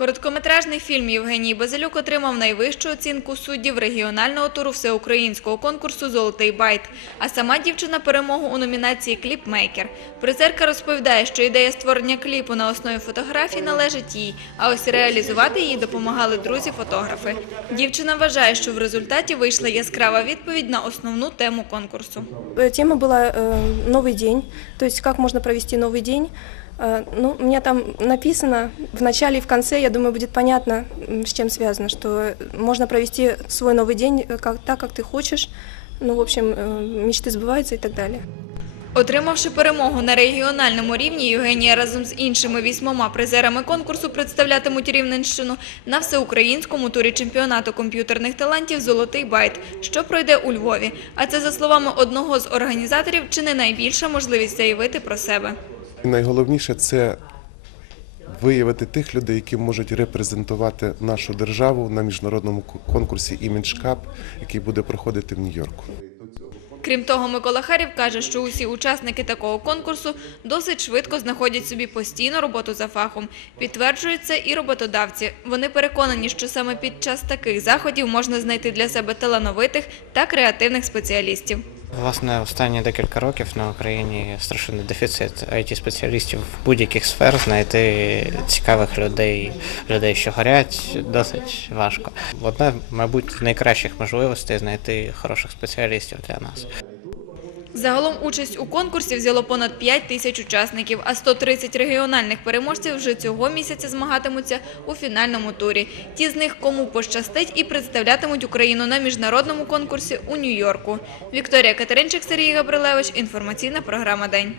Короткометражний фільм Євгеній Базилюк отримав найвищу оцінку суддів регіонального туру всеукраїнського конкурсу Золотий байт. А сама дівчина перемогу у номінації Кліпмейкер. Призерка розповідає, що ідея створення кліпу на основі фотографій належить їй, а ось реалізувати її допомагали друзі-фотографи. Дівчина вважає, що в результаті вийшла яскрава відповідь на основну тему конкурсу. Э, Тема была э, «Новый день», то есть как можно провести новый день. Э, Ну, у меня там написано в начале и в конце, я думаю, будет понятно, м, с чем связано, что можно провести свой новый день э, как, так, как ты хочешь. Ну, в общем, э, мечты сбываются и так далее. Отримавши перемогу на регіональному рівні, Євгенія разом з іншими вісьмома призерами конкурсу представлятимуть Рівненщину на всеукраїнському турі чемпіонату комп'ютерних талантів Золотий байт, що пройде у Львові. А це за словами одного з організаторів, чи не найбільша можливість заявити про себе. І найголовніше це виявити тих людей, які можуть репрезентувати нашу державу на міжнародному конкурсі Image Cup, який буде проходити в Нью-Йорку. Крім того, Микола Харів каже, що усі учасники такого конкурсу досить швидко знаходять собі постійну роботу за фахом. Підтверджують це і роботодавці. Вони переконані, що саме під час таких заходів можна знайти для себе талановитих та креативних спеціалістів. Власне, останні декілька років на Україні страшенний дефіцит it спеціалістів будь-яких сфер знайти цікавих людей, людей, що горять, досить важко. Одна, мабуть, з найкращих можливостей знайти хороших спеціалістів для нас. Загалом участь у конкурсі взяло понад 5 тисяч учасників, а 130 регіональних переможців вже цього місяця змагатимуться у фінальному турі. Ті з них, кому пощастить, і представлятимуть Україну на міжнародному конкурсі у Нью-Йорку. Вікторія Катеринчик, Сергій Габрилевич. Інформаційна програма День.